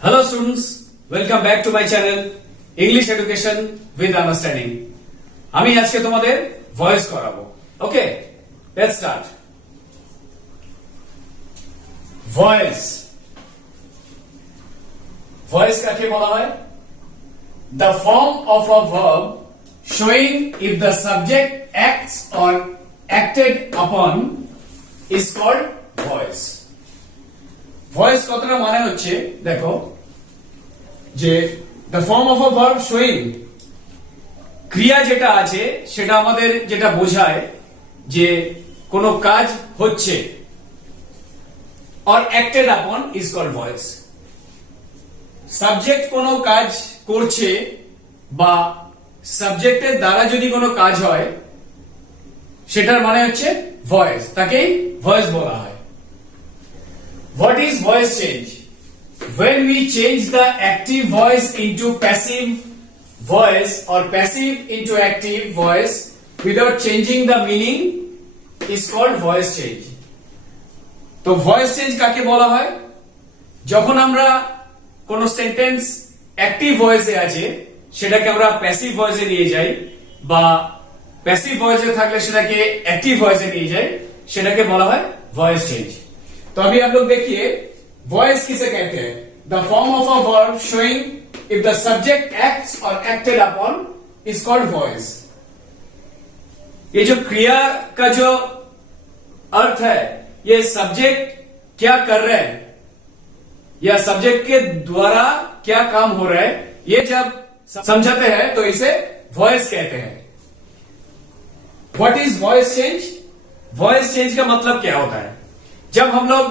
Hello students, welcome back to my channel English Education with Understanding. আমি আজকে তোমাদের voice করাবো। ওকে, লেটস স্টার্ট। ভয়েস ভয়েস কাকে বলা হয়? The form of a verb showing if the subject acts or acted upon is called voice. Voice কথাটা মানে হচ্ছে, দেখো, যে the form of a verb showing ক্রিয়া যেটা আছে সেটা আমাদের যেটা বোঝায় যে কোনো কাজ হচ্ছে, or acted upon is called voice. Subject কোনো কাজ করছে বা সাবজেক্টের দ্বারা যদি কোনো কাজ হয় সেটার মানে হচ্ছে ভয়েস, তাকেই ভয়েস বলা হয়। What is voice change? When we change the active voice into passive voice or passive into active voice without changing the meaning is called voice change. তো voice change কাকে বলা হয়? যখন আমরা কোন সেন্টেন্স অ্যাক্টিভ ভয়েসে আছে সেটাকে আমরা প্যাসিভ ভয়েসে নিয়ে যাই, বা প্যাসিভ ভয়েসে থাকলে সেটাকে অ্যাক্টিভ ভয়েসে নিয়ে যাই, সেটাকে বলা হয় ভয়েস চেঞ্জ। तो अभी आप लोग देखिए वॉइस किसे कहते हैं? The form of a verb showing if the subject acts or acted upon is called voice. ये जो क्रिया का जो अर्थ है, ये सब्जेक्ट क्या कर रहे हैं या सब्जेक्ट के द्वारा क्या काम हो रहा है, ये जब समझाते हैं तो इसे वॉइस कहते हैं। What is voice change? Voice change का मतलब क्या होता है? जब हम लोग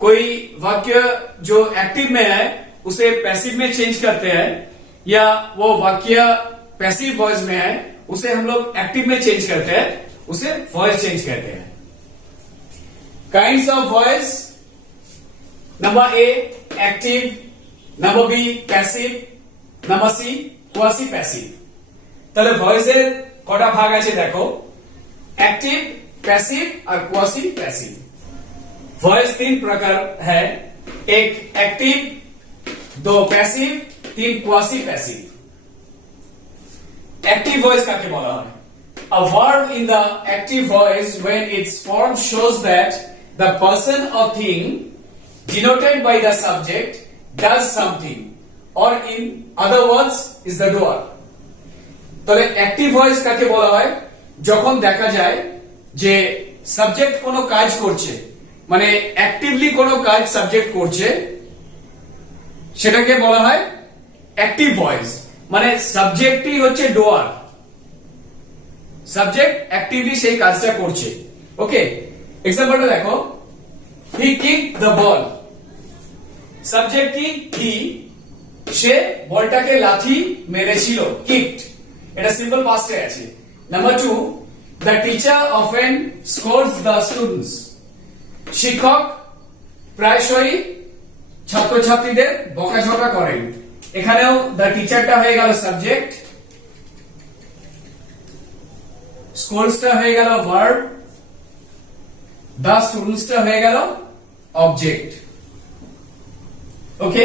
कोई वाक्य जो एक्टिव में है उसे पैसिव में चेंज करते हैं, या वो वाक्य पैसिव वॉइस में है उसे हम लोग एक्टिव में चेंज करते हैं, उसे वॉइस चेंज कहते हैं। Kinds of voice: number A active, number B passive, number C quasi passive. তাহলে ভয়েসের কটা ভাগ আছে দেখো, एक्टिव, पैसिव और क्वासी पैसिव। वॉइस तीन प्रकार है, एक एक्टिव, दो पैसिव, तीन क्वासी पैसिव। एक्टिव वॉइस काके बोला है? A verb in the active voice when its form shows that the person or thing denoted by the subject does something, or in other words is the doer. তাহলে active voice কাকে বলা হয়? যখন দেখা যায় যে সাবজেক্ট কোনো কাজ করছে, মানে অ্যাক্টিভলি কোনো কাজ সাবজেক্ট করছে, সেটাকে বলা হয় অ্যাক্টিভ ভয়েস। মানে সাবজেক্টই হচ্ছে ডোয়ার, সাবজেক্ট অ্যাক্টিভলি সেই কাজটা করছে। ওকে, এক্সাম্পলটা দেখো, হি কিকড দ্য বল। সাবজেক্ট কি? হি, সে বলটাকে লাথি মেরেছিল, কিকড, এটা সিম্পল পাস্টে আছে। Number 2, the teacher often scolds the students. শিক্ষক প্রায়শই ছাত্রছাত্রীদের বকাঝকা করেন। এখানেও the টিচারটা হয়ে গেল সাবজেক্ট, স্কোল্ডসটা হয়ে গেল ভার্ব, the স্টুডেন্টসটা হয়ে গেল অবজেক্ট। ওকে,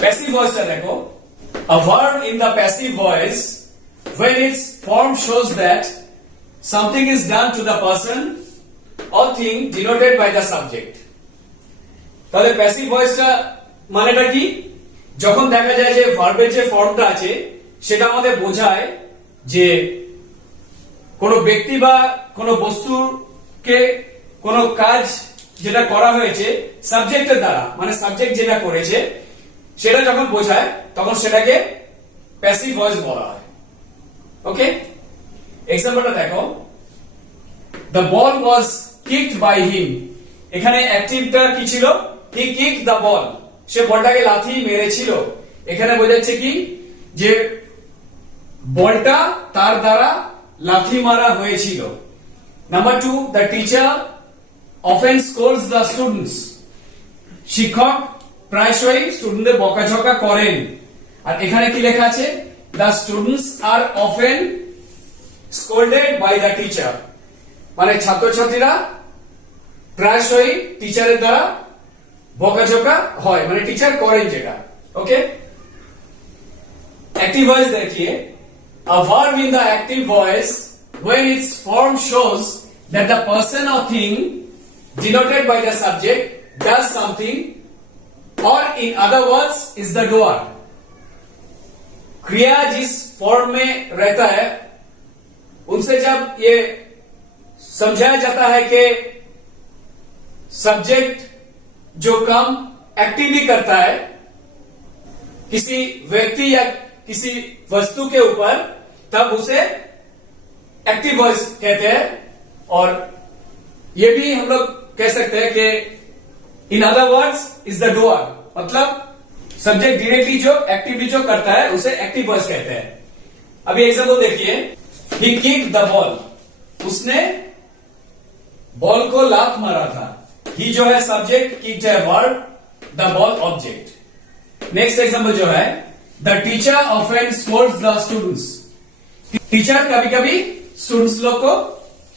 প্যাসিভ ভয়েসটা দেখো, a verb in the passive voice when its form shows that something is done to the person or thing denoted by the subject. তাহলে প্যাসিভ ভয়েসটা মানেটা কি? যখন দেখা যায় যে ভার্বের যে ফর্মটা আছে সেটা আমাদের বোঝায় যে কোনো ব্যক্তি বা কোনো বস্তুকে কোনো কাজ যেটা করা হয়েছে সাবজেক্টের দ্বারা, মানে সাবজেক্ট যেটা করেছে সেটা যখন বোঝায় তখন সেটাকে প্যাসিভ ভয়েস বলা হয়। ওকে, এক্সাম্পলটা দেখো, the ball was kicked by him. এখানে অ্যাক্টিভটা কি ছিল? he kicked the ball, সে বলটাকে লাথি মেরেছিল। এখানে বোঝাচ্ছে কি যে বলটা তার দ্বারা লাথি মারা হয়েছিল। Number 2, the teacher often scolds the students. শিক্ষক প্রায়শই স্টুডেন্টদের বকাঝকা করেন। আর এখানে কি লেখা আছে? the students are often scolded by the teacher. মানে ছাত্রছাত্রীরা প্রায়শই টিচারের দ্বারা বকাঝকা হয়, মানে টিচার করেন যেটা। ওকে, অ্যাক্টিভ ভয়েস देखिए, a verb in the active voice when its form shows that the person or thing denoted by the subject does something, or in other words is the doer। क्रिया जिस form में रहता है उनसे जब ये समझाया जाता है कि सब्जेक्ट जो काम एक्टिवली करता है किसी व्यक्ति या किसी वस्तु के ऊपर, तब उसे एक्टिव वॉइस कहते हैं। और ये भी हम लोग कह सकते हैं कि in other words is the doer, मतलब सब्जेक्ट डायरेक्टली जो एक्टिवली जो करता है उसे एक्टिव वॉइस कहते हैं। अभी एग्जाम्पल देखिए, ही किक्ड द बॉल, उसने बॉल को लात मारा था। ही जो है सब्जेक्ट, किक्ड है verb, the ball object. Next example जो है, the teacher often Scholz the students, teacher कभी कभी स्टूडेंट्स लोग को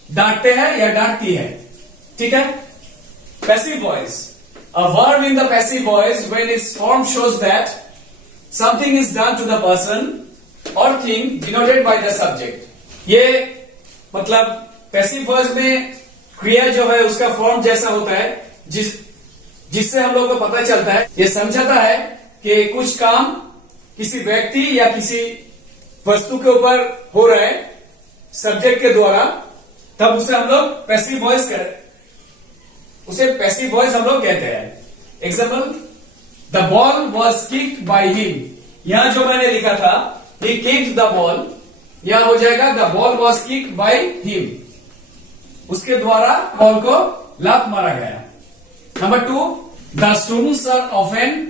डांटते हैं या डांटती है। ठीक है, passive voice, a verb in the passive voice when its form shows that something is done to the person or thing denoted by the subject। ये मतलब पैसिव वॉइस में क्रिया जो है उसका फॉर्म जैसा होता है जिससे हम लोग को पता चलता है, ये समझाता है कि कुछ काम किसी व्यक्ति या किसी वस्तु के ऊपर हो रहा है सब्जेक्ट के द्वारा, तब उसे हम लोग पैसिव वॉइस उसे पैसिव वॉइस हम लोग कहते हैं। Example, the ball was kicked by him, यहां जो मैंने लिखा था ही किक्ड द बॉल, यहां हो जाएगा the ball was kicked by him, उसके द्वारा बॉल को लात मारा गया। Number 2, the students are often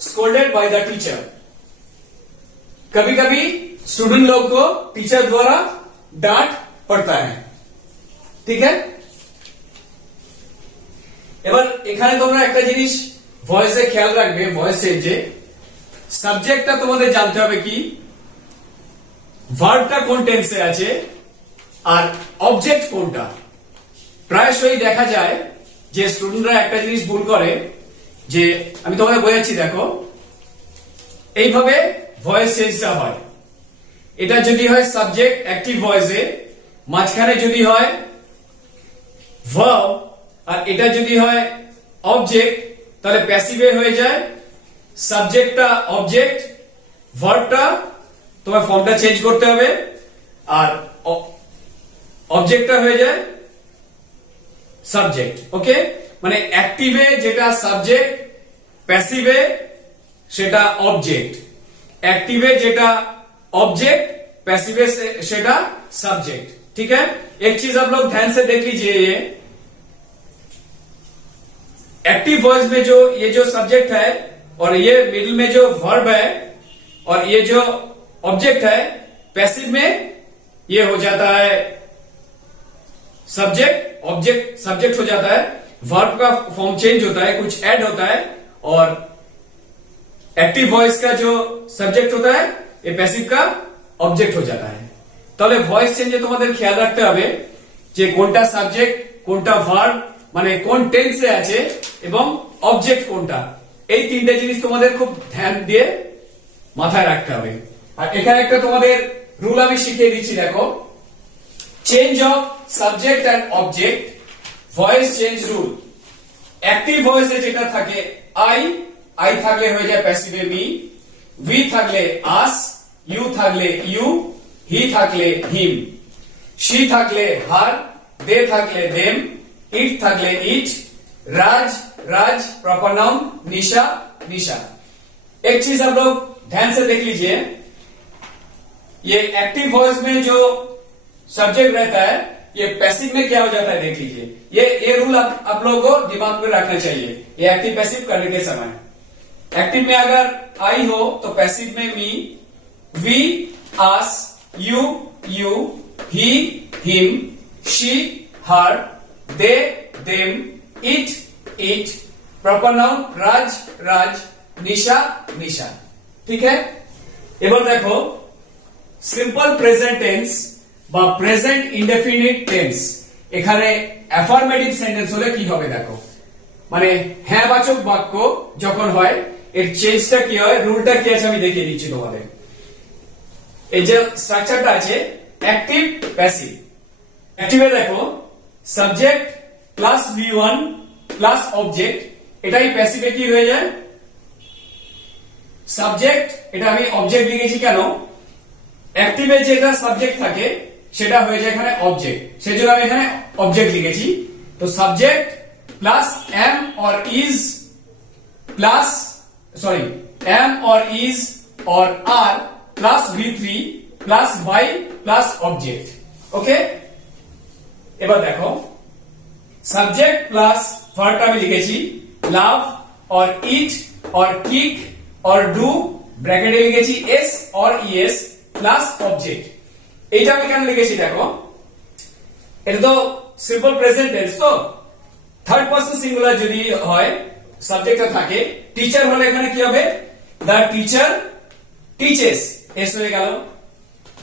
scolded by the teacher, कभी कभी स्टूडेंट लोग को टीचर द्वारा डांट पड़ता है। ठीक है, এবার এখানে তোমরা একটা জিনিস ভয়েসে খেয়াল রাখবে, ভয়েস চেঞ্জে সাবজেক্টটা তোমাদের জানতে হবে কি, ভার্বটা কোন টেন্সে আছে আর অবজেক্ট কোনটা। প্রায়শই দেখা যায় যে স্টুডেন্টরা একটা জিনিস ভুল করে, যে আমি তোমাদের বোঝাচ্ছি, দেখো এইভাবে ভয়েস চেঞ্জটা হয়। এটা যদি হয় সাবজেক্ট অ্যাক্টিভ ভয়েসে, মাঝখানে যদি হয় ভার্ব, আর এটা যদি হয় অবজেক্ট, তাহলে প্যাসিভে হয়ে যায়, সাবজেক্টটা অবজেক্ট, ভার্বটা তোমার ফর্মটা চেঞ্জ করতে হবে, আর অবজেক্টটা হয়ে যায় সাবজেক্ট। ওকে, মানে অ্যাক্টিভে যেটা সাবজেক্ট, প্যাসিভে সেটা অবজেক্ট, অ্যাক্টিভে যেটা ऑब्जेक्ट, पैसिव सेटा सब्जेक्ट। ठीक है, एक चीज आप लोग ध्यान से देख लीजिए, ये एक्टिव वॉइस में जो ये जो सब्जेक्ट है और ये मिडिल में जो वर्ब है और ये जो ऑब्जेक्ट है, पैसिव में ये हो जाता है सब्जेक्ट, ऑब्जेक्ट सब्जेक्ट हो जाता है, वर्ब का फॉर्म चेंज होता है, कुछ ऐड होता है, और एक्टिव वॉइस का जो सब्जेक्ट होता है ये पैसिव का অবজেক্ট হয়ে যাতা है। তাহলে ভয়েস চেঞ্জে তোমাদের খেয়াল রাখতে হবে যে কোনটা সাবজেক্ট, কোনটা ভার্ব, মানে কোন টেন্সে আছে এবং অবজেক্ট কোনটা, এই তিনটে জিনিস তোমাদের খুব ধ্যান দিয়ে মাথায় রাখতে হবে। আর এখানে একটা তোমাদের রুল আমি শিখিয়ে দিচ্ছি, দেখো, change of subject and object, voice change rule. Active ভয়েসে যেটা থাকে আই, আই থাকলে হয়ে যায় প্যাসিভে মি, ভি থাকলে আস, ইউ থাকলে ইউ, হি থাকলে হিম, শি থাকলে হার, দে থাকলে দেম, ইট থাকলে ইট, राज राज, प्रॉपर नाउन, निशा निशा। एक चीज आप लोग ध्यान से देख लीजिए, ये एक्टिव वॉइस में जो सब्जेक्ट रहता है ये पैसिव में क्या हो जाता है, देख लीजिए। ये रूल आप लोगों को दिमाग में रखना चाहिए ये एक्टिव पैसिव करने के समय। एक्टिव में अगर आई हो तो पैसिव में me, we, us, you, you, he, him, she, her, they, them, it, it, proper noun Raj Raj, Nisha Nisha. ठीक है, এবার দেখো সিম্পল প্রেজেন্ট টেন্স বা প্রেজেন্ট ইনডেফিনিট টেন্স, এখানে অ্যাফার্মেটিভ সেন্টেন্স হলে কি হবে দেখো, মানে হ্যাঁ বাচক বাক্য যখন হয় এর চেঞ্জটা কি হয়, রুলটা কি আছে আমি দেখিয়ে দিচ্ছি তোমাদের। এই যে স্ট্রাকচারটা আছে অ্যাক্টিভ প্যাসিভ। অ্যাক্টিভে দেখো subject plus V1 plus object, এটাই প্যাসিভে কি হয়ে যায় সাবজেক্ট, এটা আমি অবজেক্ট লিখেছি কেন, অ্যাক্টিভে যেটা সাবজেক্ট থাকে সেটা হয়ে যায় এখানে অবজেক্ট, সেজন্য আমি এখানে অবজেক্ট লিখেছি। তো subject plus am or is plus am or is or are plus V3 plus by plus object. Okay, এবার দেখো সাবজেক্ট প্লাস ভার্বটা আমি লিখেছি love or eat or kick or do, ব্র্যাকেটে লিখেছি S or ES plus object. এইটা আমি কেন লিখেছি দেখো, এটা তো সিম্পল প্রেজেন্ট টেন্স, তো থার্ড পারসন সিঙ্গুলার যদি হয় সাবজেক্টটা থাকে, টিচার হলে এখানে কি হবে দ্য টিচার টিচেস, এস হয়ে গেল,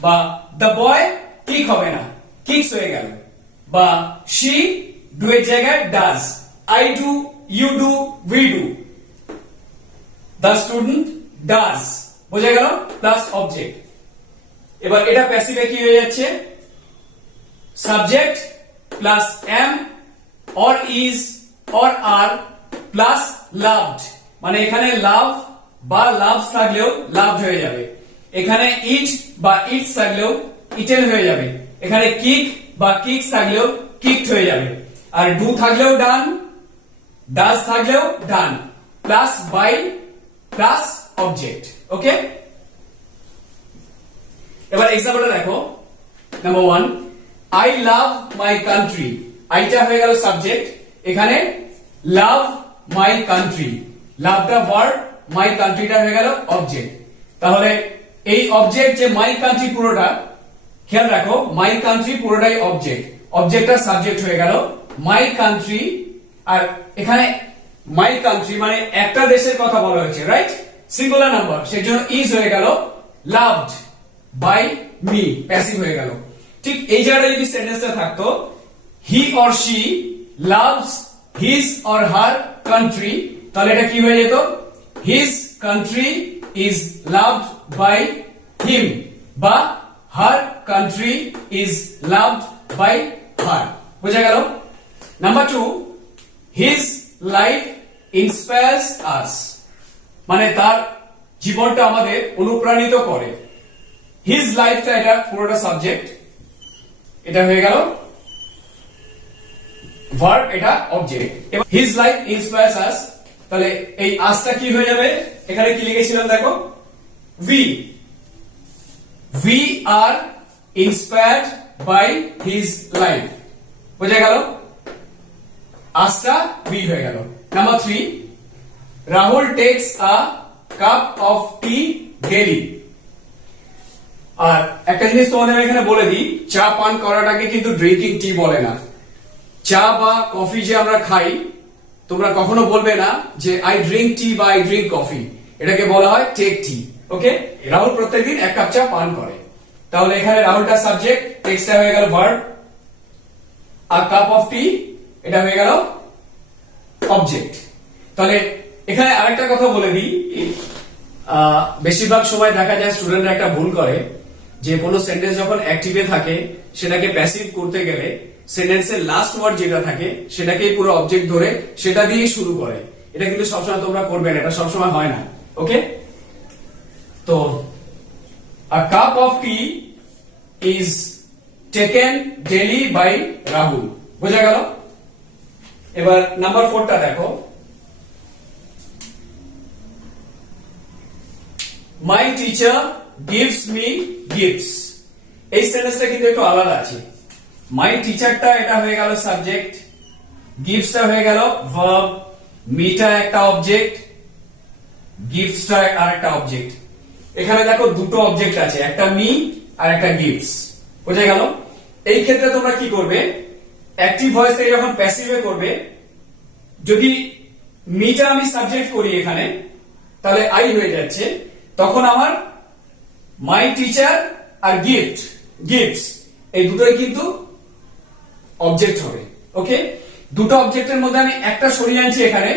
বা দ্য বয় কিক হবে না কিকস হয়ে গেল, বা শি ডু এর জায়গায় does, I do you do we do, the student does, বোঝা গেল প্লাস অবজেক্ট। এবার এটা প্যাসিভে কি হয়ে যাচ্ছে subject plus am or is or are plus loved, মানে এখানে লাভ বা লাভস থাকলেও লাভড হয়ে যাবে, এখানে ইট বা ইটস থাকলেও ইটেন হয়ে যাবে, এখানে কিক বা কিকস থাকলেও কিকড হয়ে যাবে, আর ডু থাকলেও ডান, ডাজ থাকলেও ডান, plus by plus object. Okay, এবার এক্সাম্পলটা দেখো number 1, I love my country, আইটা হয়ে গেল সাবজেক্ট, এখানে লাভ মাই কান্ট্রি, লাভটা ভার্ব, মাই কান্ট্রিটা হয়ে গেল অবজেক্ট। তাহলে এই অবজেক্ট যে মাই কান্ট্রি পুরোটা, খেয়াল রাখো মাই কান্ট্রি পুরোটাই অবজেক্ট, অবজেক্টটা সাবজেক্ট হয়ে গেল মাই কান্ট্রি, আর এখানে মাই কান্ট্রি মানে একটা দেশের কথা বলা হয়েছে, রাইট, সিঙ্গুলার নাম্বার, সেই জন্য ইজ হয়ে গেল লাভড বাই মি, প্যাসিভ হয়ে গেল। ঠিক এই জায়গায় যদি সেন্টেন্সটা থাকতো he or she loves his or her country, তাহলে এটা কি হয়ে যেত his country is loved by him, বা her country is loved by her, বোঝা গেল। Number 2, his life inspires us, মানে তার জীবনটা আমাদের অনুপ্রাণিত করে, হিজ লাইফটা এটা পুরোটা সাবজেক্ট, এটা হয়ে গেল ভার্ব, এটা অবজেক্ট। এবার হিজ লাইফ ইন্সপায়ার্স আস, তাহলে এই আসটা কি হয়ে যাবে, এখানে কি লিখেছিলাম দেখো we are inspired by his life, বোঝা গেল, আসটা উই হয়ে গেল। Number 3, Rahul takes a cup of tea daily, আর একটা জিনিস তোমাদের এখানে বলে দিই, চা পান করাটাকে কিন্তু ড্রিঙ্কিং টি বলে না, চা বা কফি যে আমরা খাই তোমরা কখনো বলবে না যে আই ড্রিঙ্ক টি বা আই ড্রিঙ্ক কফি, এটাকে বলা হয় টেক টি। ওকে, রাহুল প্রত্যেকদিন 1 কাপ চা পান করে, তাহলে এখানে রাহুলটা সাবজেক্ট, টেক্সটা হয়ে গেল ভার্ব, আর কাপ অফ টি এটা হয়ে গেল অবজেক্ট। তাহলে এখানে আরেকটা কথা বলে দিই, বেশিরভাগ সময় দেখা যায় স্টুডেন্টরা একটা ভুল করে যে কোনো সেন্টেন্স যখন অ্যাক্টিভে থাকে সেটাকে প্যাসিভ করতে গেলে সেন্টেন্সের লাস্ট ওয়ার্ড যেটা থাকে সেটাকেই পুরো অবজেক্ট ধরে সেটা দিয়েই শুরু করে, এটা কিন্তু সবসময় তোমরা করবে না, এটা সবসময় হয় না। ওকে, তো a cup of tea is taken daily by Rahul, বোঝা গেল। এবার নাম্বার 4টা দেখো, my teacher gives me gifts, এই সেন্টেন্সটা কিন্তু একটু আলাদা আছে, মাই টিচারটা এটা হয়ে গেল সাবজেক্ট, গিফটসটা হয়ে গেল ভার্ব, মিটা একটা অবজেক্ট, গিফটসটা আরেকটা অবজেক্ট। এখানে দেখো দুটো অবজেক্ট আছে, একটা মি আর একটা গিফটস, বুঝে গেল। এই ক্ষেত্রে তোমরা কি করবে, অ্যাক্টিভ ভয়েস থেকে যখন প্যাসিভে করবে, যদি মিটা আমি সাবজেক্ট করি এখানে তাহলে আই হয়ে যাচ্ছে, তখন আমার মাই টিচার আর গিফটস এই দুটোই কিন্তু অবজেক্ট হবে। ওকে, দুটো অবজেক্টের মধ্যে আমি একটা সরিয়ে আনছি এখানে,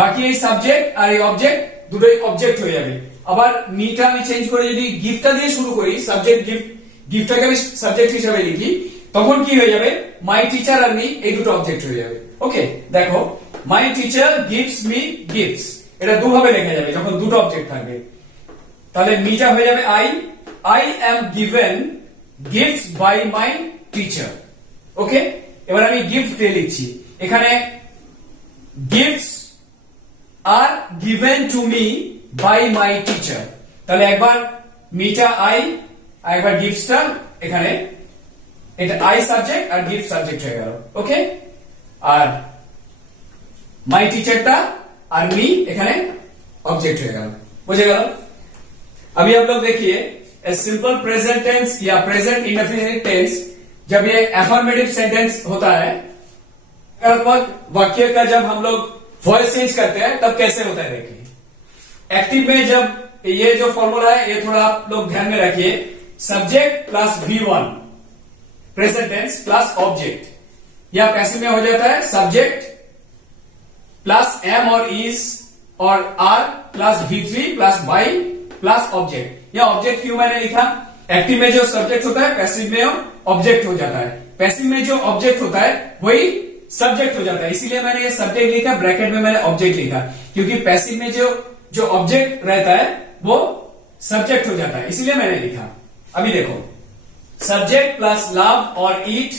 বাকি এই সাবজেক্ট আর এই অবজেক্ট দুটোই অবজেক্ট হয়ে যাবে। আবার মিটা আমি চেঞ্জ করে যদি গিফটটা দিয়ে শুরু করি, সাবজেক্ট গিফট, গিফটটাকে আমি সাবজেক্ট হিসেবে লিখি, তখন কি হয়ে যাবে, মাই টিচার আর মি এই দুটো অবজেক্ট হয়ে যাবে। ওকে, দেখো my teacher gives me gifts, এটা দুভাবে লেখা যাবে যখন দুটো অবজেক্ট থাকবে। তাহলে মিটা হয়ে যাবে I am given gifts by my teacher. Okay, এবার আমি গিফট দিয়ে লিখছি, এখানে gifts are given to me by my teacher. তাহলে একবার মিটা আই আর একবার গিফটসটা এখানে, এটা আই সাবজেক্ট আর গিফট সাবজেক্ট হয়ে গেল। ওকে, আর মাই टीचरটা और मी এখানে ऑब्जेक्ट হয়ে গেল। বুঝে গেল? अभी आप लोग देखिए ए सिंपल प्रेजेंट टेंस या प्रेजेंट इंडेफिनिट टेंस जब ये अफर्मेटिव सेंटेंस होता है, वाक्य का जब हम लोग वॉइस चेंज करते हैं तब कैसे होता है देखिए। एक्टिव में जब ये जो फॉर्मूला है ये थोड़ा आप लोग ध्यान में रखिए, subject plus V1 present tense plus object, या पैसिव में हो जाता है सब्जेक्ट प्लस एम और इज और are plus V3 plus by plus object. या ऑब्जेक्ट क्यों मैंने लिखा, एक्टिव में जो सब्जेक्ट होता है पैसिव में ऑब्जेक्ट हो जाता है, पैसिव में जो ऑब्जेक्ट होता है वही सब्जेक्ट हो जाता है, इसीलिए मैंने ये सब्जेक्ट लिखा, ब्रैकेट में मैंने ऑब्जेक्ट लिखा, क्योंकि पैसिव में जो ऑब्जेक्ट रहता है वो सब्जेक्ट हो जाता है, इसीलिए मैंने लिखा। अभी देखो सब्जेक्ट प्लस लव और ईट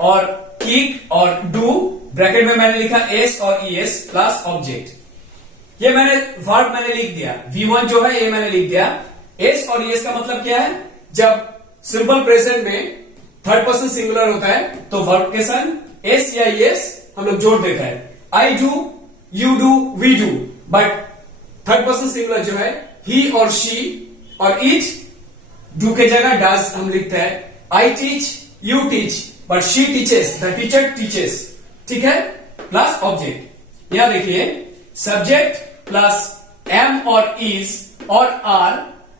और कीक और डू, ब्रैकेट में मैंने लिखा एस और ईएस प्लस ऑब्जेक्ट। ये मैंने वर्ब मैंने लिख दिया, V1 जो है ये मैंने लिख दिया। एस और ईएस का मतलब क्या है, जब सिंपल प्रेजेंट में थर्ड पर्सन सिंगुलर होता है तो वर्ब के साथ एस या ईएस हम लोग जोड़ देता है, I do, you do, we do, but third person singular जो है ही और शी और इट, डू के जगह डज हम लिखते हैं, I teach, you teach, but she teaches, the teacher teaches, ठीक है, प्लस ऑब्जेक्ट। यहां देखिए सब्जेक्ट प्लस एम और इज और आर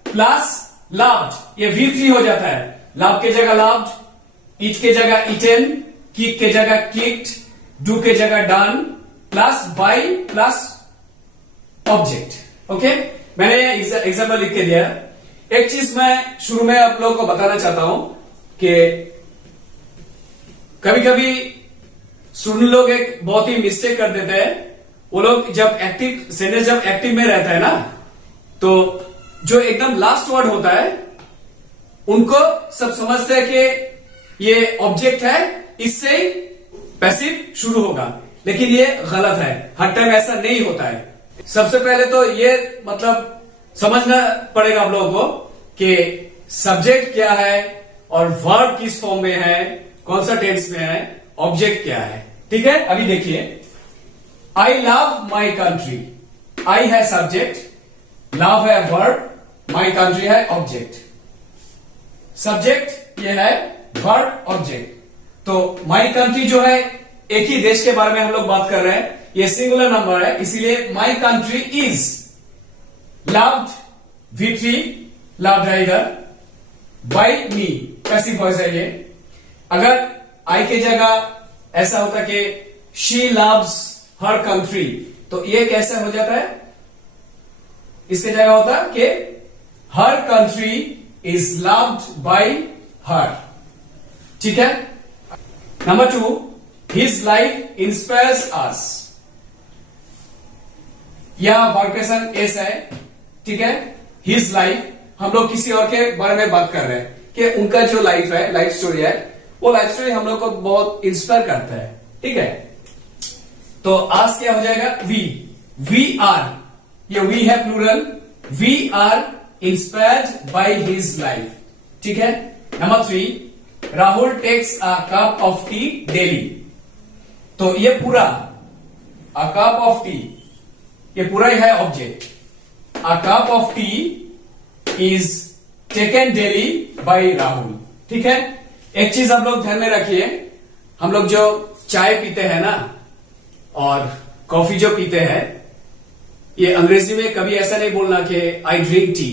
प्लस लव्ड, ये V3 हो जाता है, लव के जगह लव्ड, इट के जगह इटेन, किक के जगह किक्ड, डू के जगह done plus by plus object. Okay, मैंने एग्जाम्पल लिख के दिया। एक चीज मैं शुरू में आप लोगों को बताना चाहता हूं कि कभी कभी स्टूडेंट लोग एक बहुत ही मिस्टेक कर देते हैं, वो लोग जब एक्टिव सेंटेंस जब एक्टिव में रहता है ना, तो जो एकदम लास्ट वर्ड होता है उनको सब समझते हैं कि ये ऑब्जेक्ट है, इससे पैसिव शुरू होगा, लेकिन ये गलत है, हर टाइम ऐसा नहीं होता है। सबसे पहले तो ये मतलब समझना पड़ेगा आप लोगों को कि सब्जेक्ट क्या है और वर्ब किस फॉर्म में है, कौन सा टेंस में है, ऑब्जेक्ट क्या है, ठीक है। अभी देखिए आई लव माई कंट्री, आई है सब्जेक्ट, लव है वर्ब, माई कंट्री है ऑब्जेक्ट। सब्जेक्ट ये है, वर्ब ऑब्जेक्ट। तो माई कंट्री जो है एक ही देश के बारे में हम लोग बात कर रहे हैं, ये सिंगुलर नंबर है, इसीलिए माई country is loved, V3 loved है इधर, बाई मी पैसिव वॉइस है ये। अगर आई के जगह ऐसा होता कि शी लव्स हर कंट्री, तो ये कैसे हो जाता है, इसके जगह होता कि her country is loved by her, ठीक है। Number 2, his life inspires us, या वर्केशन एस है, ठीक है। हिज लाइफ, हम लोग किसी और के बारे में बात कर रहे हैं कि उनका जो लाइफ है, लाइफ स्टोरी है, वो लाइफ स्टोरी हम लोग को बहुत इंस्पायर करता है, ठीक है। तो आज क्या हो जाएगा, वी आर, ये वी है plural, we are inspired by his life, ठीक है। Number 3, Rahul takes a cup of tea daily, तो ये पूरा अ कप ऑफ टी, ये पूरा ही है object. A cup of tea is taken daily by Rahul, ठीक है। एक चीज आप लोग ध्यान में रखिए, हम लोग जो चाय पीते हैं ना और कॉफी जो पीते हैं, ये अंग्रेजी में कभी ऐसा नहीं बोलना कि आई ड्रिंक टी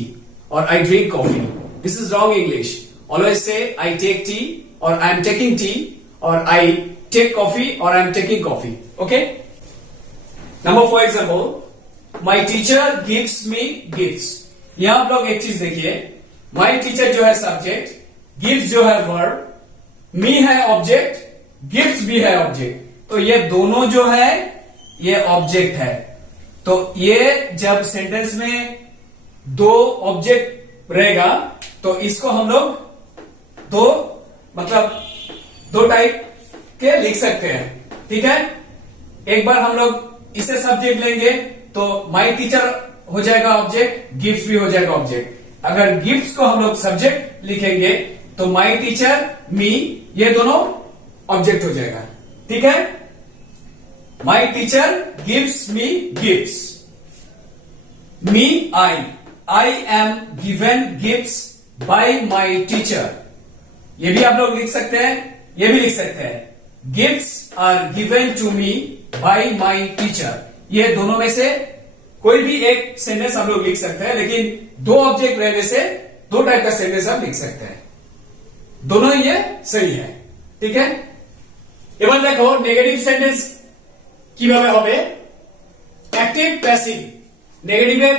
और I drink coffee, this is wrong English. Always से आई टेक टी और आई एम टेकिंग टी और आई take coffee or I'm taking coffee. Okay. Number 4 example, my teacher gives me gifts. यहां आप लोग एक चीज देखिए, my teacher जो है सब्जेक्ट, gives जो है वर्ब, me है ऑब्जेक्ट, गिफ्ट्स भी है ऑब्जेक्ट. तो ये दोनों जो है ये ऑब्जेक्ट है. तो ये जब सेंटेंस में दो ऑब्जेक्ट रहेगा तो इसको हम लोग दो टाइप के लिख सकते हैं. ठीक है. एक बार हम लोग इसे सब्जेक्ट लेंगे तो माई टीचर हो जाएगा ऑब्जेक्ट, गिफ्ट भी हो जाएगा ऑब्जेक्ट. अगर गिफ्ट्स को हम लोग सब्जेक्ट लिखेंगे तो माई टीचर, मी, ये दोनों ऑब्जेक्ट हो जाएगा. ठीक है. My teacher gives me gifts. Me, I M given gifts bye my teacher. ये भी आप लोग लिख सकते हैं, ये भी लिख सकते हैं. Gifts are given to me by my teacher. ये दोनों में से कोई भी एक सेंटेंस हम लोग लिख सकते हैं, लेकिन दो ऑब्जेक्ट रहने से दो टाइप का सेंटेंस हम लिख सकते हैं. दोनों ये सही है. ठीक है. এবার দেখো নেগেটিভ সেন্টেন্স কিভাবে হবে. Active passive. নেগেটিভের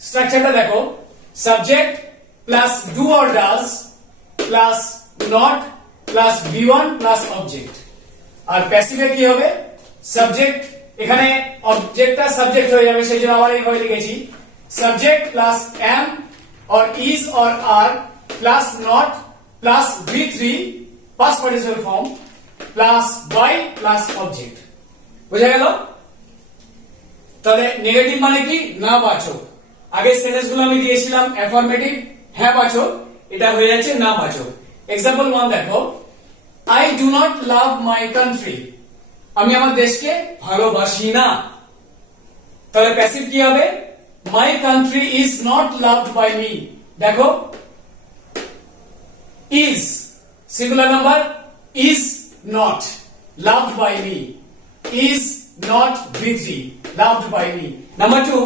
স্ট্রাকচারটা দেখো, subject plus do or does plus not plus V1 plus object. আর প্যাসিভে কি হবে, সাবজেক্ট, এখানে অবজেক্টটা সাবজেক্ট হয়ে যাবে, সেই জন্য আবার এইভাবে লিখেছি, subject plus am or is or are plus not plus V3 past participle form plus by plus object. বুঝা গেল? তাহলে নেগেটিভ মানে কি, না বাচক. আগে সেন্টেন্স গুলো আমি দিয়েছিলাম অ্যাফার্মেটিভ, হ্যাঁ বাচক, এটা হয়ে যাচ্ছে না বাচক. এক্সাম্পল 1 দেখো, I do not love my country. আমি আমার দেশকে ভালোবাসি না. তাহলে প্যাসিভ কি হবে, my country is not loved by me. দেখো, is singular number, is not loved by me, is not V3 loved by me. Number 2,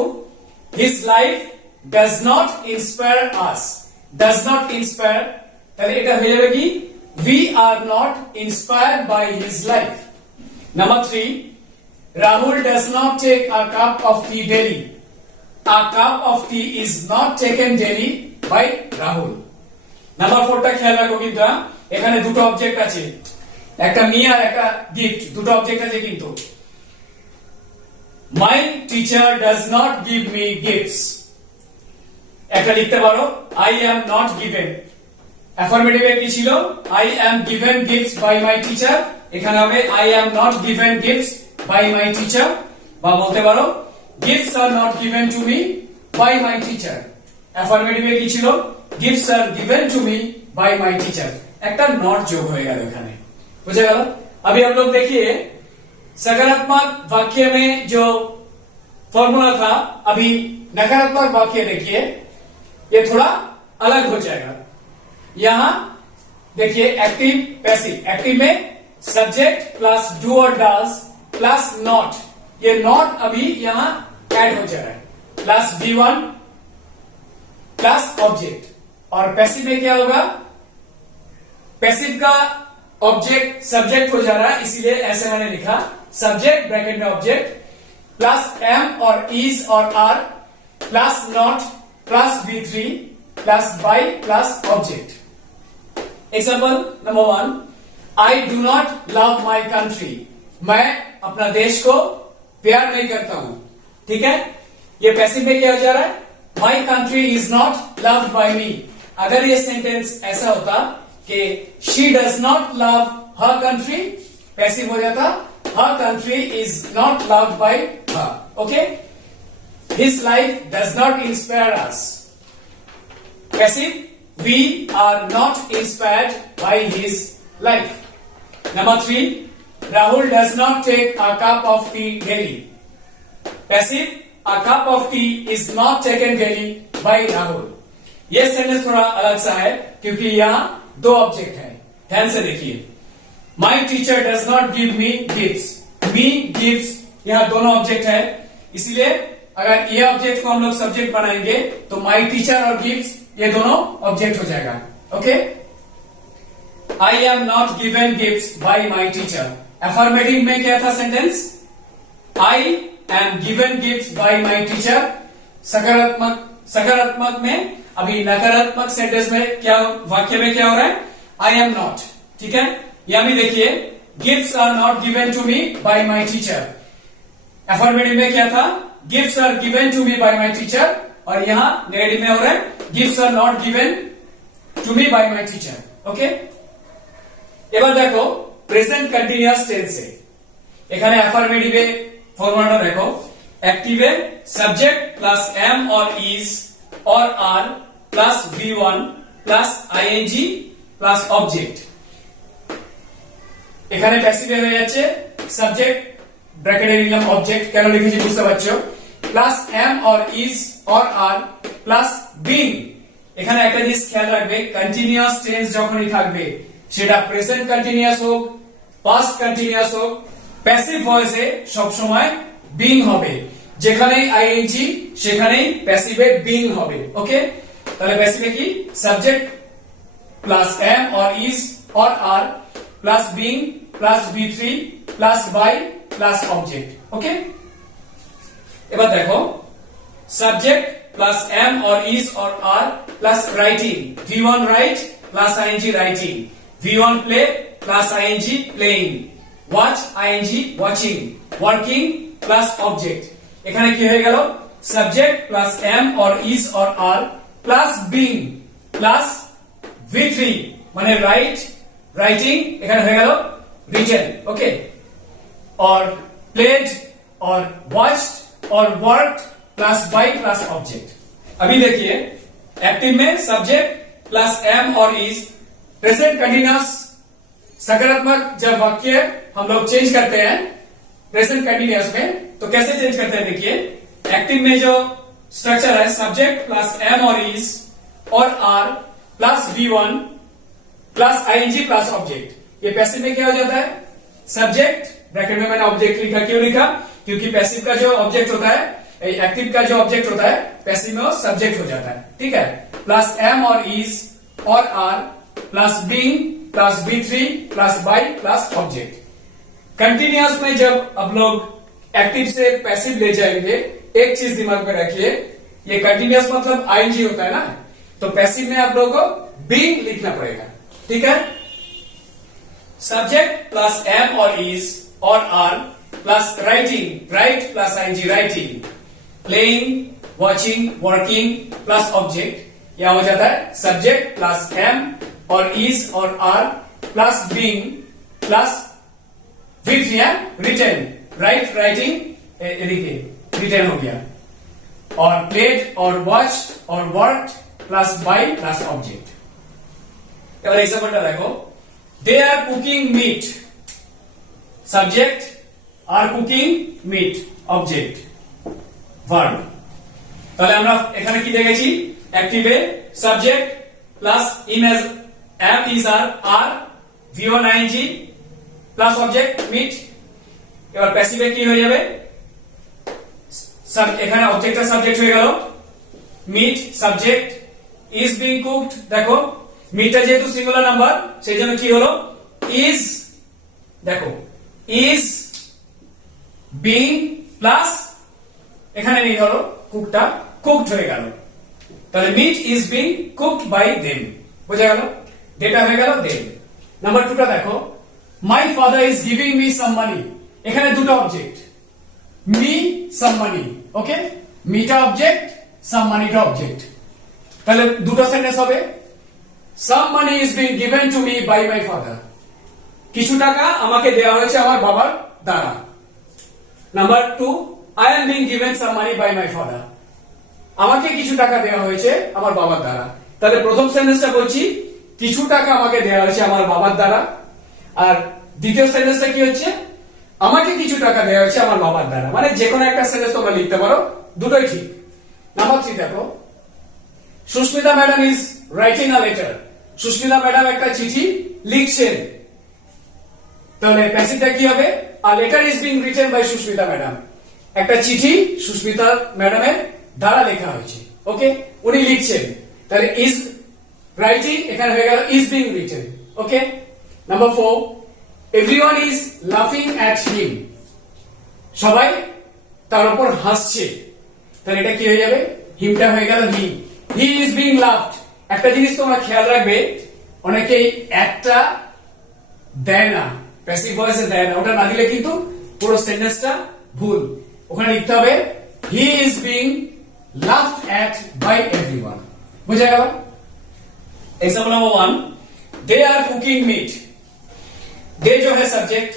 his life does not inspire us. Does not inspire, তাহলে এটা হয়ে যাবে কি, we are not inspired by his life. Number 3, Rahul does not take a cup of tea daily. A cup of tea is not taken daily by Rahul. Number 4 টা খেয়াল রাখো, কিন্তু এখানে দুটো অবজেক্ট আছে, একটা মি আর একটা গিফট, দুটো অবজেক্ট আছে. কিন্তু my teacher does not give me gifts, একটা লিখতে পারো, আই এম নট গিভেন. অ্যাফার্মেটিভে কি ছিল, I am given gifts by my teacher. এখানে হবে I am not given gifts by my teacher. বা বলতে পারো, gifts are not given to me by my teacher. অ্যাফার্মেটিভে কি ছিল, gifts are given to me by my teacher. একটা not যোগ হয়ে গেল এখানে. बुझा गया? अभी हम लोग देखिए सकारात्मक वाक्य में जो फॉर्मूला था, अभी नकारात्मक वाक्य देखिए, ये थोड़ा अलग हो जाएगा. यहां देखिए एक्टिव पैसिव. एक्टिव में सब्जेक्ट प्लस डू और डज प्लस नॉट, ये नॉट अभी यहां ऐड हो जा रहा है, प्लस V1 प्लस ऑब्जेक्ट. और पैसिव में क्या होगा, पैसिव का ऑब्जेक्ट सब्जेक्ट हो जा रहा है, इसीलिए ऐसे मैंने लिखा, सब्जेक्ट ब्रैकेट में ऑब्जेक्ट प्लस एम और इज और are plus not plus V3 plus by plus object. Example number 1, I do not love my country. मैं अपना देश को प्यार नहीं करता हूं. ठीक है. ये पैसिव में क्या हो जा रहा है, my country is not loved by me. अगर ये सेंटेंस ऐसा होता कि she does not love her country, passive हो जाता her country is not loved by her. Okay. His life does not inspire us. Passive, we are not inspired by his life. Number 3, Rahul does not take a cup of tea daily. Passive, a cup of tea is not taken daily by Rahul. ये sentence थोड़ा अलग सा है क्योंकि यहां दो object है. ध्यान से देखिए, my teacher does not give me gifts. Me gifts, यहां दोनों ऑब्जेक्ट है, इसीलिए अगर ये ऑब्जेक्ट को हम लोग सब्जेक्ट बनाएंगे तो माई टीचर और गिफ्ट्स ये दोनों ऑब्जेक्ट हो जाएगा. Okay. I am not given gifts bye my teacher. Affirmative में क्या था sentence, I am given gift bye my teacher. सकारात्मक में, अभी नकारात्मक सेंटेंस में क्या, वाक्य में क्या हो रहा है, आई एम नॉट। ठीक है, यहां भी देखिए gifts are not given to me by my teacher. Affirmative में क्या था, gifts are given to me by my teacher, और यहां नेगेटिव में हो रहा है gifts are not given to me by my teacher. Okay, এবার দেখো প্রেজেন্ট কন্টিনিউয়াস টেন্সে এখানে অ্যাফার্মেটিভে ফর্মুলাটা দেখো, অ্যাক্টিভে subject plus am or is or are plus V one plus ING plus object. এখানে প্যাসিভে হয়ে যাচ্ছে সাবজেক্ট ব্র্যাকেটে নিলাম অবজেক্ট, কেন লিখেছি বুঝতে পারছো, plus am or is or are plus being. এখানে একটা জিনিস খেয়াল রাখবে, কন্টিনিউয়াস টেন্স যখনই থাকবে সেটা প্রেজেন্ট কন্টিনিউয়াস হোক, পাস্ট কন্টিনিউয়াস হোক, প্যাসিভ ভয়েসে সব সময় বিং হবে। যেখানেই আইএনজি সেখানেই প্যাসিভে বিং হবে। ওকে, তাহলে প্যাসিভে কি, subject plus am or is or are plus being plus ভি3 plus by plus object. Okay, এবার দেখো subject plus am or is or are plus writing, V one write plus ING writing, V1 play plus ing playing, watch ing watching, working plus object। এখানে কি হয়ে গেল, subject plus am or is or are plus being plus V3 মানে write writing, এখানে হয়ে গেল written। Okay, or played or watched or worked plus by plus object। अभी देखिए एक्टिव में subject plus am or is, present continuous सकारात्मक जब वाक्य हम लोग चेंज करते हैं प्रेजेंट कंटिन्यूअस में, तो कैसे चेंज करते हैं, देखिए एक्टिव में जो स्ट्रक्चर है सब्जेक्ट प्लस एम और इज और are plus V1 plus ING plus object. ये पैसिव में क्या हो जाता है, सब्जेक्ट ब्रैकेट में मैंने ऑब्जेक्ट लिखा, क्यों लिखा, क्योंकि पैसिव का जो ऑब्जेक्ट होता है, एक्टिव का जो ऑब्जेक्ट होता है पैसिव में वो सब्जेक्ट हो जाता है। ठीक है, प्लस एम और इज और are plus being plus V3 plus by plus object. Continuous में जब अब लोग एक्टिव से पैसिव ले जाएंगे, एक चीज दिमाग में रखिए, ये कंटिन्यूअस मतलब आईएनजी होता है ना, तो पैसिव में आप लोगों को बीइंग लिखना पड़ेगा। ठीक है, सब्जेक्ट प्लस एम और इज और are plus writing, write plus ING writing, playing watching working plus object, या हो जाता है सब्जेक्ट प्लस एम और इज और are plus being plus V3 है रिटन, राइट राइटिंग रिटन हो गया, और played or watch or work plus by plus object. এবার एग्जांपलটা দেখো, they are cooking meat, subject are cooking meat object verb. তাহলে আমরা এখানে কি দেখেছি, অ্যাক্টিভে সাবজেক্ট প্লাস ইমেজ am is are V1 ing plus object meat. এবার প্যাসিভে কি হয়ে যাবে, এখানে অবজেক্টের সাবজেক্ট হয়ে গেল meat, subject is being cooked. দেখো মিটটা যেহেতু সিঙ্গুলার নাম্বার সেই জন্য কি হলো, ইজ, দেখো ইজ বিং প্লাস এখানে নেই হলো কুকটা, কুকড হয়ে গেল। তাহলে meat is being cooked by them, বোঝা গেল, ডেটা হয়ে গেল দেম। নাম্বার 2টা দেখো, my father is giving me some money, এখানে দুটো object, me some money. Okay, মিটা অবজেক্ট সাম মানিটা অবজেক্ট, তাহলে দুটো সেন্টেন্স হবে, some money is being given to me by my father, কিছু টাকা আমাকে দেওয়া হয়েছে আমার বাবার দ্বারা। Number 2, I am being given some money by my father, আমাকে কিছু টাকা দেওয়া হয়েছে আমার বাবার দ্বারা। তাহলে প্রথম সেন্টেন্সটা বলছি কিছু টাকা আমাকে দেওয়া হয়েছে আমার বাবার দ্বারা, আর দ্বিতীয় সেন্টেন্সটা কি হচ্ছে, আমাকে কিছু টাকা দেওয়া হয়েছে আমার বাবার দ্বারা। মানে যে কোনো একটা সেন্টেন্স তোমরা লিখতে পারো, দুটোই ঠিক। নাম্বার 3 দেখো, Sushmita madam is writing a letter, Sushmita madam একটা চিঠি লিখছেন, তাহলে প্যাসিভটা কি হবে, a letter is being written by Sushmita madam, একটা চিঠি সুস্মিতা ম্যাডামের দ্বারা লেখা হয়েছে। ওকে, উনি লিখছেন, তাহলে ইজ রাইটিং এখানে হয়ে গেল is being written. Okay, number 4, everyone is লাফিং অ্যাট হিম, সবাই তার উপর হাসছে, তাহলে এটা কি হয়ে যাবে, হিমটা হয়ে গেল he. He is being laughed. একটা জিনিস তোমরা খেয়াল রাখবে, অনেকেই একটা দেয় না, প্যাসিভ ভয়েসে দেয় না, ওটা না দিলে কিন্তু পুরো সেন্টেন্সটা ভুল। ওখানে লিখতে হবে he is being laughed at by everyone. বুঝা গেল? Example number 1, they are cooking meat. They जो है सब्जेक्ट,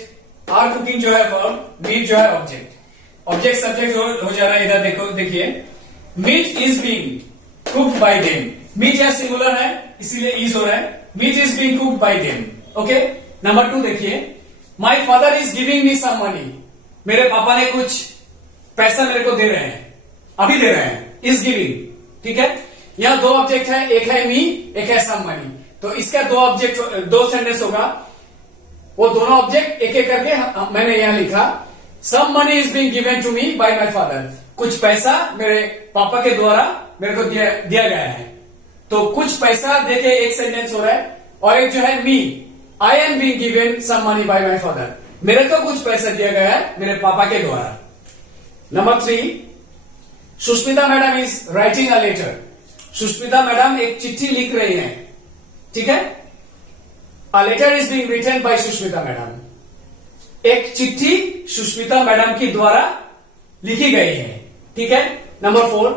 आर कुकिंग जो है वर्ब, मीट जो है ऑब्जेक्ट। ऑब्जेक्ट सब्जेक्ट हो जा रहा है इधर, देखो देखिए, meat is being cooked by them. Meat या सिंगुलर है इसीलिए इज हो रहा है, meat is being cooked by them. Okay. Number 2 देखिए, my father is giving me some money. मेरे पापा ने कुछ पैसा मेरे को दे रहे हैं, अभी दे रहे हैं, इज गिविंग। ठीक है, यहां दो ऑब्जेक्ट है, एक है मी, एक है सम मनी, तो इसका दो ऑब्जेक्ट, दो सेंटेंस होगा, वो दोनों ऑब्जेक्ट एक एक करके मैंने यहां लिखा, some money is being given to me by my father. कुछ पैसा मेरे पापा के द्वारा मेरे को दिया गया है, तो कुछ पैसा देके एक सेंटेंस हो रहा है, और एक जो है me, I am being given some money by my father, मेरे को कुछ पैसा दिया गया है मेरे पापा के द्वारा। Number 3, Sushmita madam is writing a letter. Sushmita madam एक चिट्ठी लिख रही हैं, ठीक है, a letter is being written by Sushmita madam. एक चिट्ठी सुष्मिता मैडम की द्वारा लिखी गई है, ठीक है। Number 4,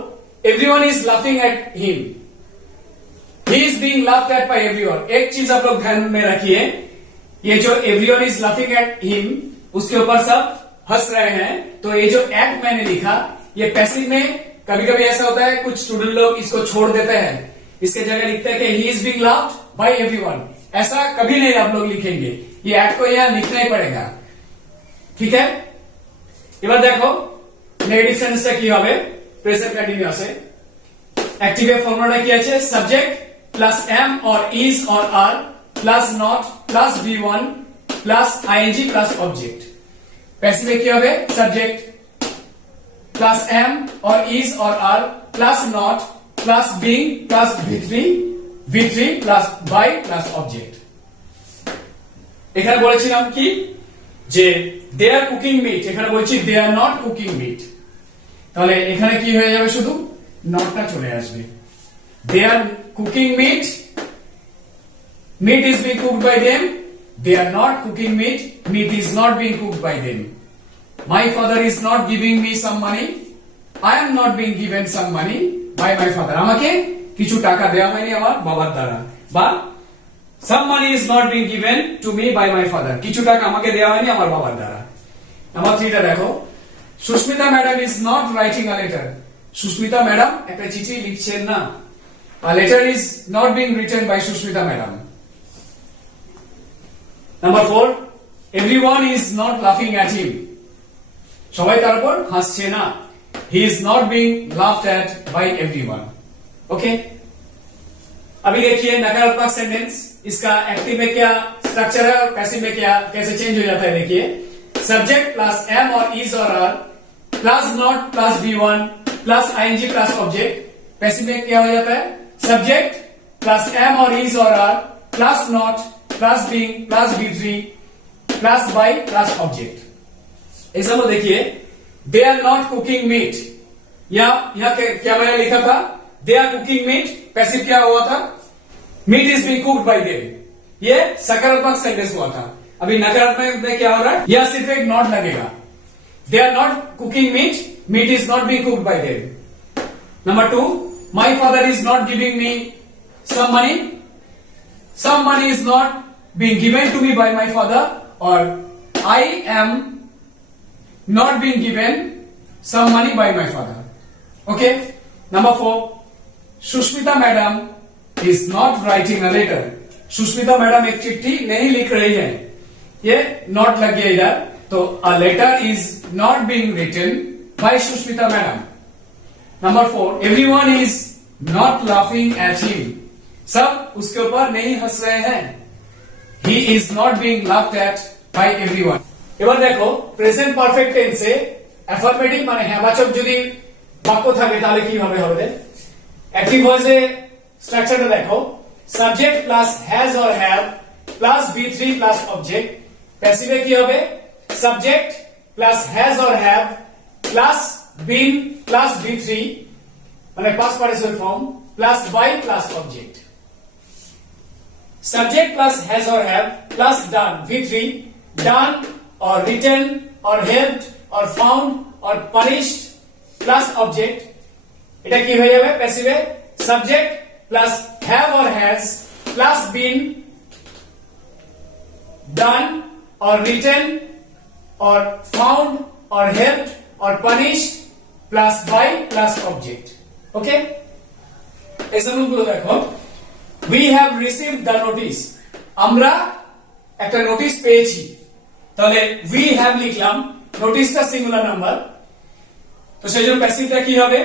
everyone is laughing at him. He is being laughed at by everyone. एक चीज आप लोग ध्यान में रखिए, ये जो everyone is laughing at him, उसके ऊपर सब हंस रहे हैं, तो ये जो एट मैंने लिखा, ये पैसिव में कभी कभी ऐसा होता है, कुछ स्टूडेंट लोग इसको छोड़ देते हैं, इसके जगह लिखते हैं कि he is being laughed by everyone. ऐसा कभी नहीं आप लोग लिखेंगे, ये एट को यहां लिखना ही पड़ेगा, ठीक है। এবার দেখো নেগেটিভ সেন্টেন্সটা কি হবে প্রেজেন্ট কন্টিনিউয়াসে। অ্যাক্টিভের ফর্মুলাটা কি আছে, subject plus am or is or are plus not plus V one plus ING plus object. প্যাসিভে কি হবে, সাবজেক্ট प्लस एम और इज और are plus not plus being plus v3 plus by plus object. এখানে বলেছিলাম কি যে দে আর কুকিং মিট, এখানে বলছি they are not cooking meat, তাহলে এখানে কি হয়ে যাবে, শুধু নটটা চলে আসবে। They are cooking meat, meat is being cooked by them, they are not cooking meat, meat is not being cooked by them. My father is not giving me some money, I am not being given some money by my father। আমাকে কিছু টাকা দেওয়া হয়নি আমার বাবার দ্বারা, বা some money is not being given to me by my father, কিছু টাকা আমাকে দেওয়া হয়নি আমার বাবার দ্বারা। নাম্বার 3 টা দেখো, Sushmita madam is not writing a letter। Sushmita madam একটা চিঠি লিখছেন না, a letter is not being written by Sushmita madam. Number 4, everyone is not laughing at him। সবাই তার উপর হাসছে না, he is not being laughed at by everyone। Okay, अभी देखिए नकारात्मक सेंटेंस, इसका एक्टिव में क्या स्ट्रक्चर है और पैसिव में क्या कैसे चेंज हो जाता है। देखिए, सब्जेक्ट प्लस एम और इज और are plus not plus V one plus ING plus object. Passive में क्या हो जाता है, सब्जेक्ट प्लस एम और इज और are plus not plus being plus v3 plus by plus object. Example देखिए, they are not cooking meat, यहाँ क्या मैंने लिखा था, they are cooking meat, passive क्या हुआ था, meat is being cooked by them, ये सकारात्मक सेंटेंस हुआ था। अभी नकारात्मक में क्या हो रहा है, यह सिर्फ एक नॉट लगेगा, they are not cooking meat, meat is not being cooked by them. Number 2, my father is not giving me some money is not being given to me by my father, और I am not being given some money by my father। okay, number 4, Sushmita madam is not writing a letter। Sushmita madam एक चिट्ठी नहीं लिख रही है, ये not लग गया इधर, तो a letter is not being written by Sushmita madam. Number 4, everyone is not laughing at him। सब उसके ऊपर नहीं हंस रहे हैं, he is not being laughed at by everyone। এবার দেখো প্রেজেন্ট পারফেক্ট টেন্সে অ্যাফার্মেটিভ মানে হ্যাঁবাচক যদি বাক্য থাকে তাহলে কিভাবে হবে। অ্যাক্টিভ ভয়েসে স্ট্রাকচারটা দেখো, subject plus has or have plus v3 plus object. প্যাসিভে কি হবে subject plus has or have plus been plus V3 মানে past participle form plus by plus object subject plus has or have plus done V3 done or written or helped or found or punished plus object এটা কি হয়ে যাবে প্যাসিভে subject plus have or has plus been done or written or found or helped or punished plus by plus object okay example গুলো দেখো we have received the notice আমরা একটা notice পেয়েছি তাহলে we have লিখলাম নোটিশটা সিঙ্গুলার নাম্বার তো সেজন্য প্যাসিভটা কি হবে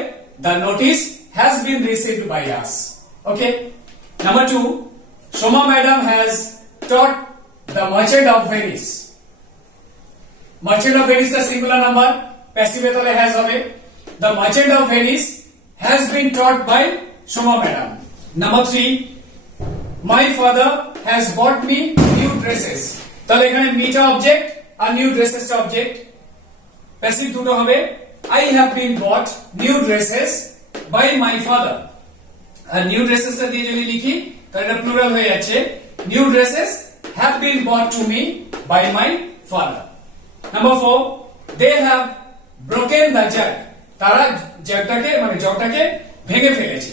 the notice has been received by us okay number 2 Shoma madam has taught the merchant of Venice merchant of Venice the singular number passive তাহলে has হবে the merchant of Venice has been taught by Shoma madam number 3 My father has bought me new dresses তাহলে এখানে meটা object আর new dresses টা object passive দুটো হবে I have been bought new dresses by my father R new dresses টা দিয়ে যদি লিখি তাহলে এটা প্লুরাল হয়ে যাচ্ছে new dresses have been bought to me by my father number 4 they have broken the jug তারা জগটাকে ভেঙে ফেলেছে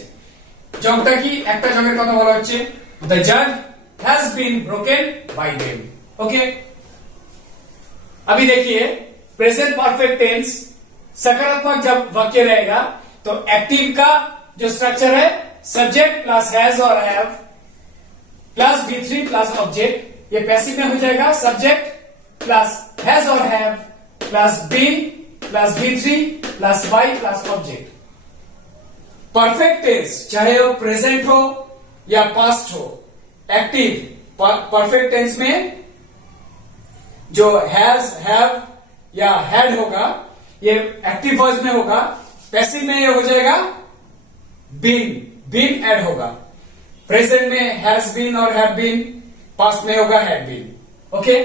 জগটা কি একটা জগের কথা বলা হচ্ছে The jug has been broken by them. Okay? अभी देखिए प्रेजेंट परफेक्ट टेंस सकारात्मक जब वाक्य रहेगा तो एक्टिव का जो स्ट्रक्चर है सब्जेक्ट प्लस हैज और have plus V3 plus object ये पैसिव में हो जाएगा सब्जेक्ट प्लस हैज और have plus been plus V3 plus by plus object perfect tense चाहे वो प्रेजेंट हो या पास्ट हो एक्टिव परफेक्ट टेंस में जो हैज हैव या हैड होगा ये एक्टिव वॉइस में होगा पैसिव में ये हो जाएगा बीन ऐड होगा प्रेजेंट में हैज बीन और हैव बीन पास्ट में होगा had been okay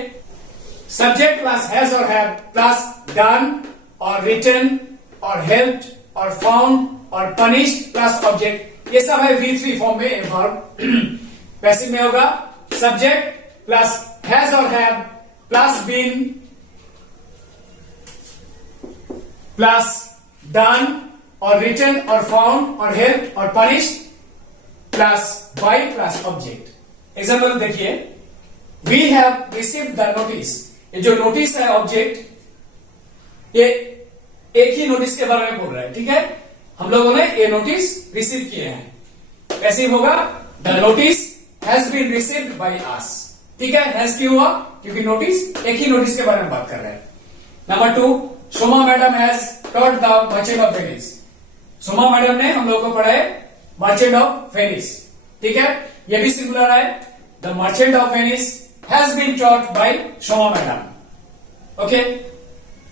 subject plus has और हैव प्लस डन और रिटन और हेल्प्ड और फाउंड और पनिश्ड प्लस ऑब्जेक्ट ये सब है V3 फॉर्म में वर्ब पैसिव में होगा सब्जेक्ट प्लस हैज और have plus been plus done और रिटन और फाउंड और हेल्प और punished plus by plus object example देखिए we have received the notice ये जो नोटिस है ऑब्जेक्ट ये एक ही नोटिस के बारे में बोल रहा है ठीक है हम लोगों ने ये नोटिस रिसीव किए हैं पैसिव होगा the notice has been received by us ठीक है हैज क्यों हुआ क्योंकि नोटिस एक ही नोटिस के बारे में बात कर रहे हैं number 2 Soma madam has taught the merchant of Venice Soma madam ने हम लोगों को पढ़ाया मर्चेंट ऑफ वेनिस ठीक है ये भी सिंगुलर है the merchant of Venice has been taught by Soma madam okay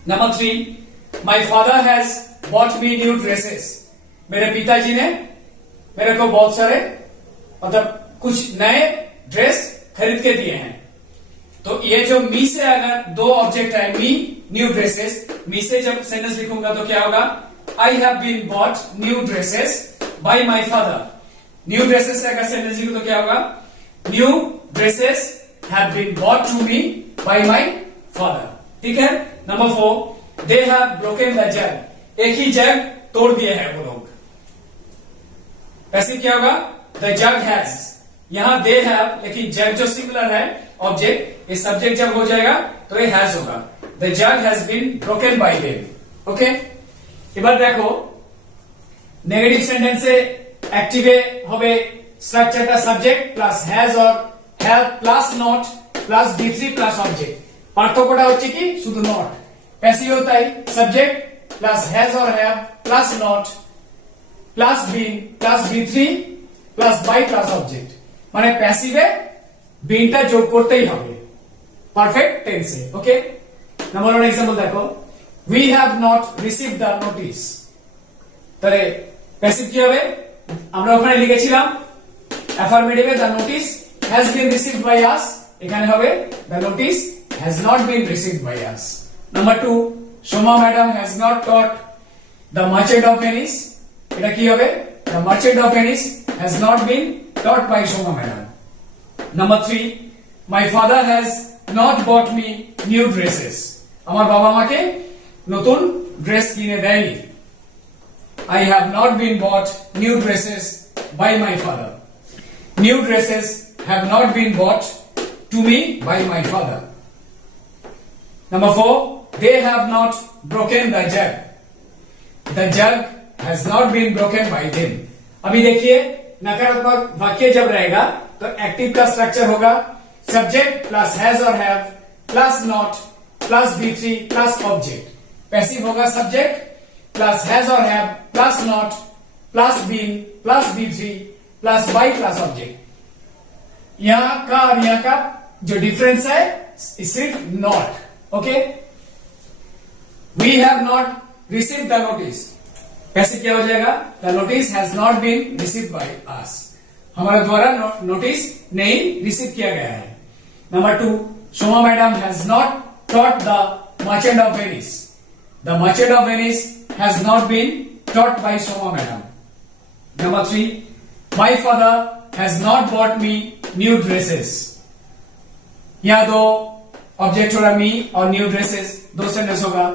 number 3 my father has bought me new dresses मेरे पिताजी ने मेरे को बहुत सारे मतलब कुछ नए ड्रेस खरीद के दिए हैं तो ये जो मी से अगर दो ऑब्जेक्ट है मी न्यू ड्रेसेस मी से जब सेंटेंस लिखूंगा तो क्या होगा I have been bought new dresses by my father new dresses से अगर सेंटेंस लिखूं तो क्या होगा new dresses have been bought to me by my father ठीक है number 4 they have broken the jug एक ही जग तोड़ दिए हैं वो लोग ऐसे क्या होगा द जग हैज यहां दे हैव लेकिन जग जो सिंगुलर है ऑब्जेक्ट ये सब्जेक्ट जब हो जाएगा तो ये हैज होगा the jug has been broken by them okay এবার দেখো নেগেটিভ সেন্টেন্সে অ্যাক্টিভে হবে স্ট্রাকচারটা subject plus has or have plus not plus V3 plus object পার্থক্যটা হচ্ছে কি শুধু নট প্যাসিভ তাই সাবজেক্ট प्लस हैज और have plus not plus been plus V3 plus by plus object মানে প্যাসিভে বিনটা যোগ করতেই হবে পারফেক্ট টেন্সে ওকে নাম্বার 1 एग्जांपल দেখো we have not received the notice তাহলে প্যাসিভ কি হবে আমরা ওখানে লিখেছিলাম অ্যাফার্মেটিভে the notice has been received by us এখানে হবে the notice has not been received by us. Number 2, Shoma madam has not taught the Merchant of Venice. এটা কি হবে? The Merchant of Venice has not been taught by Shoma madam. Number 3, my father has not bought me new dresses. আমার বাবা আমাকে নতুন dress কিনে দেয়নি. I have not been bought new dresses by my father. New dresses have not been bought to me by my father. Number 4, they have not broken the jug. The jug has not been broken by them. अभी देखिए नकारात्मक वाक्य जब रहेगा तो active का structure होगा subject plus has और have plus not plus V3 plus object. Passive होगा सब्जेक्ट प्लस हैज और have plus not plus been plus V3 plus by plus object. यहां का और यहां का जो डिफरेंस है सिर्फ not. Okay, we have not receive the notice. कैसे क्या हो जाएगा? The notice has not been receive by us. हमारे द्वारा नोटिस नहीं रिसीव किया गया है. Number 2, Shoma madam has not taught the merchant of Venice. The merchant of Venice has not been taught by Shoma madam. Number 3, my father has not bought me new dresses. यहां दो object होगा me और new dresses, दो sentence होगा.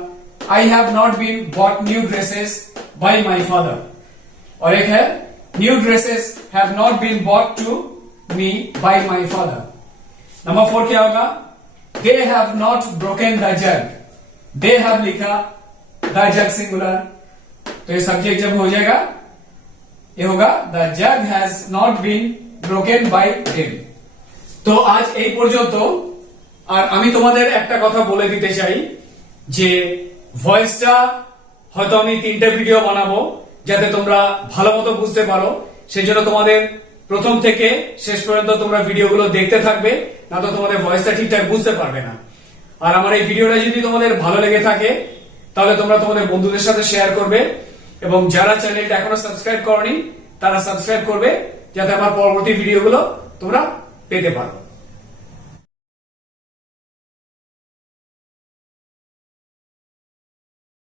I have not been bought new dresses by my father. और एक है new dresses have not been bought to me by my father. Number 4 क्या होगा? They have not broken the jug. They have लिखा the jug singular, तो ये subject जब हो जाएगा ये होगा the jug has not been broken by them. তো আজ এই পর্যন্ত. আর আমি তোমাদের একটা কথা বলে দিতে চাই যে ভয়েসটা হয়তো আমি 3টে ভিডিও বানাবো যাতে তোমরা ভালো মতো বুঝতে পারো. সেই জন্য তোমাদের প্রথম থেকে শেষ পর্যন্ত তোমরা ভিডিওগুলো দেখতে থাকবে, না তো তোমাদের ভয়েসটা ঠিকঠাক বুঝতে পারবে না. আর আমার এই ভিডিওটা যদি তোমাদের ভালো লেগে থাকে তাহলে তোমরা তোমাদের বন্ধুদের সাথে শেয়ার করবে এবং যারা চ্যানেলটা এখনো সাবস্ক্রাইব করনি তারা সাবস্ক্রাইব করবে যাতে আমার পরবর্তী ভিডিওগুলো তোমরা পেতে পারো.